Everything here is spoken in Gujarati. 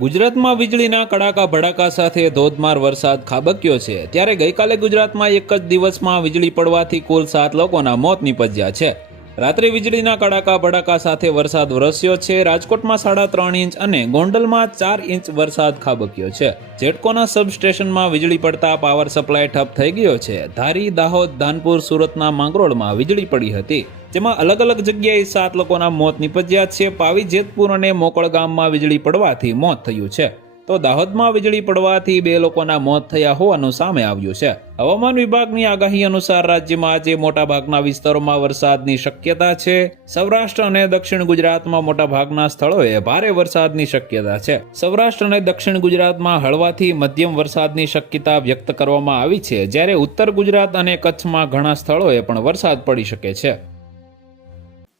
ગુજરાતમાં વીજળીના કડાકા ભડાકા સાથે ધોધમાર વરસાદ ખાબક્યો છે. ત્યારે ગઈકાલે ગુજરાતમાં એક જ દિવસમાં વીજળી પડવાથી કુલ સાત લોકોના મોત નીપજ્યા છે. રાત્રે વીજળીના કડાકા ભડાકા સાથે વરસાદ વરસ્યો છે. રાજકોટમાં સાડા ત્રણ ઇંચ અને ગોંડલમાં ચાર ઇંચ વરસાદ ખાબક્યો છે. જેટકોના સબસ્ટેશનમાં વીજળી પડતા પાવર સપ્લાય ઠપ થઈ ગયો છે. ધારી, દાહોદ ધાનપુર સુરતના માંગરોળમાં વીજળી પડી હતી. જેમાં અલગ અલગ જગ્યાએ સાત લોકોના મોત નિપજ્યા છે. પાવી જેતપુર અને મોકળ ગામમાં વીજળી પડવાથી મોત થયું છે. તો દાહોદમાં વીજળી પડવાથી બે લોકોના મોત થયા હોવાનું સામે આવ્યું છે. હવામાન વિભાગની આગાહી અનુસાર રાજ્યમાં આજે મોટાભાગના વિસ્તારોમાં વરસાદની શક્યતા છે. સૌરાષ્ટ્ર અને દક્ષિણ ગુજરાતમાં મોટાભાગના સ્થળોએ ભારે વરસાદની શક્યતા છે. સૌરાષ્ટ્ર અને દક્ષિણ ગુજરાતમાં હળવાથી મધ્યમ વરસાદની શક્યતા વ્યક્ત કરવામાં આવી છે, જ્યારે ઉત્તર ગુજરાત અને કચ્છમાં ઘણા સ્થળોએ પણ વરસાદ પડી શકે છે.